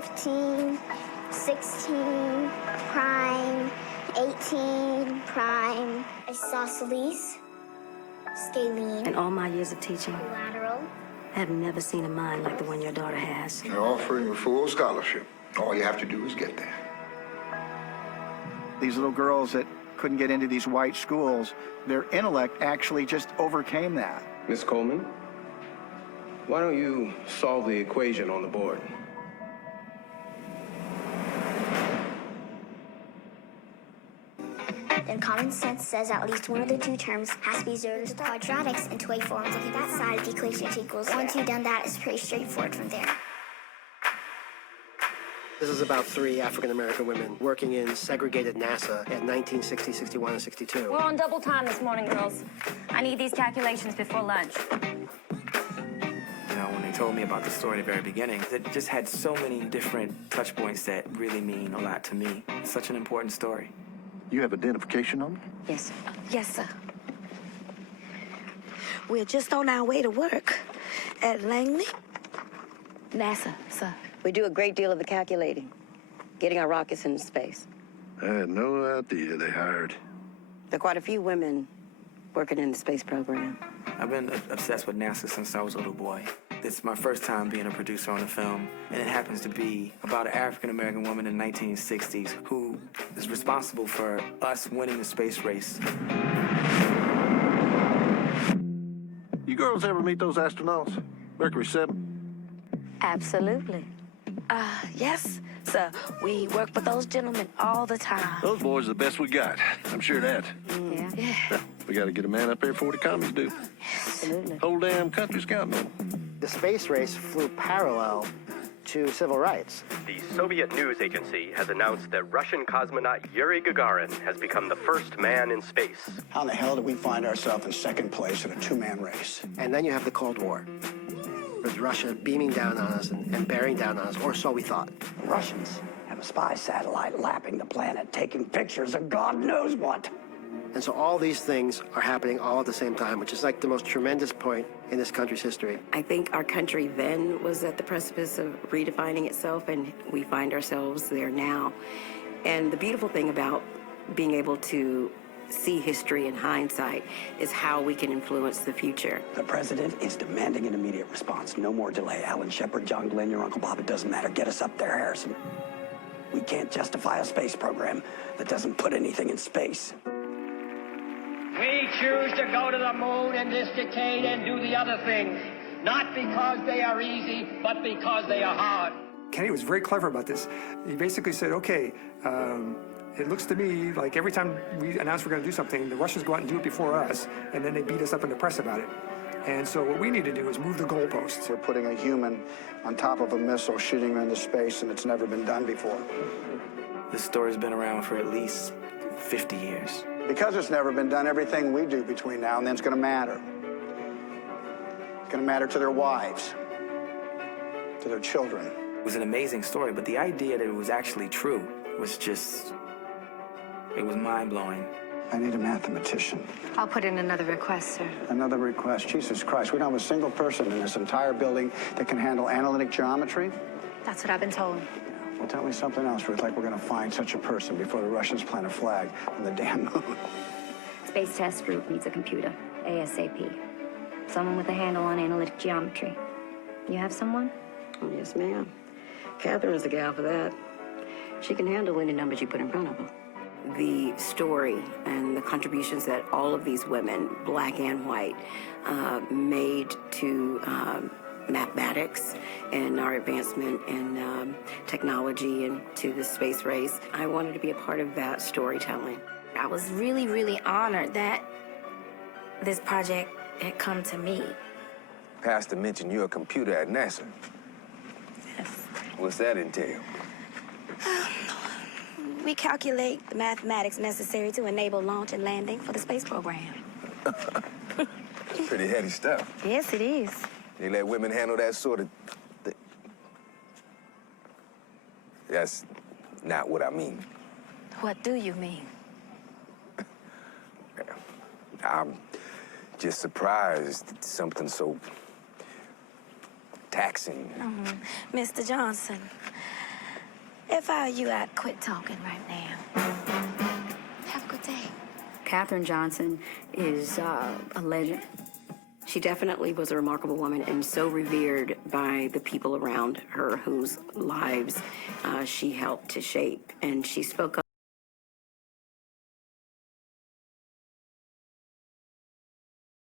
15, 16, prime, 18, prime, isosceles, scalene. In all my years of teaching, Lateral. I have never seen a mind like the one your daughter has. They're offering a full scholarship. All you have to do is get there. These little girls that couldn't get into these white schools, their intellect actually just overcame that. Miss Coleman, why don't you solve the equation on the board? Then common sense says at least one of the two terms has to be zeros with quadratics and two-way forms. Look at that side of the equation, it equals 1, 2, done that. It's pretty straightforward from there. This is about 3 African-American women working in segregated NASA at 1960, 61, and 62. We're on double time this morning, girls. I need these calculations before lunch. You know, when they told me about the story at the very beginning, it just had so many different touch points that really mean a lot to me. It's such an important story. You have identification on them? Yes. Yes, sir. We're just on our way to work at Langley. NASA, sir. We do a great deal of the calculating, getting our rockets into space. I had no idea they hired. There are quite a few women working in the space program. I've been obsessed with NASA since I was a little boy. It's my first time being a producer on a film, and it happens to be about an African-American woman in the 1960s who is responsible for us winning the space race. You girls ever meet those astronauts? Mercury 7? Absolutely. Yes, sir. We work with those gentlemen all the time. Those boys are the best we got. I'm sure of that. Yeah. We got to get a man up there before the commies do. Absolutely. Whole damn country's counting on them. The space race flew parallel to civil rights. The Soviet news agency has announced that Russian cosmonaut Yuri Gagarin has become the first man in space. How in the hell did we find ourselves in second place in a two-man race? And then you have the Cold War, with Russia beaming down on us and bearing down on us, or so we thought. The Russians have a spy satellite lapping the planet, taking pictures of God knows what. And so all these things are happening all at the same time, which is like the most tremendous point in this country's history. I think our country then was at the precipice of redefining itself, and we find ourselves there now. And the beautiful thing about being able to see history in hindsight is how we can influence the future. The president is demanding an immediate response. No more delay. Alan Shepard, John Glenn, your Uncle Bob, it doesn't matter. Get us up there, Harrison. We can't justify a space program that doesn't put anything in space. We choose to go to the moon in this decade and do the other things, not because they are easy, but because they are hard. Kenny was very clever about this. He basically said, okay, it looks to me like every time we announce we're going to do something, the Russians go out and do it before us, and then they beat us up in the press about it. And so what we need to do is move the goalposts. We're putting a human on top of a missile, shooting him into space, and it's never been done before. This story's been around for at least 50 years. Because it's never been done, everything we do between now and then is going to matter. It's going to matter to their wives, to their children. It was an amazing story, but the idea that it was actually true was just, it was mind-blowing. I need a mathematician. I'll put in another request, sir. Another request. Jesus Christ, we don't have a single person in this entire building that can handle analytic geometry. That's what I've been told. Well, tell me something else, Ruth, like we're going to find such a person before the Russians plant a flag on the damn moon. Space Test Group needs a computer, ASAP. Someone with a handle on analytic geometry. You have someone? Oh, yes, ma'am. Catherine's the gal for that. She can handle any numbers you put in front of her. The story and the contributions that all of these women, black and white, made to mathematics and our advancement in technology and to the space race. I wanted to be a part of that storytelling. I was really, really honored that this project had come to me. Pastor mentioned you're a computer at NASA. Yes. What's that entail? We calculate the mathematics necessary to enable launch and landing for the space program. Pretty heady stuff. Yes, it is. They let women handle that sort of thing. That's not what I mean. What do you mean? I'm just surprised it's something so taxing. Mr. Johnson, If I were you, I'd quit talking right now. Have a good day. Katherine Johnson is a legend. She definitely was a remarkable woman and so revered by the people around her whose lives she helped to shape. And she spoke up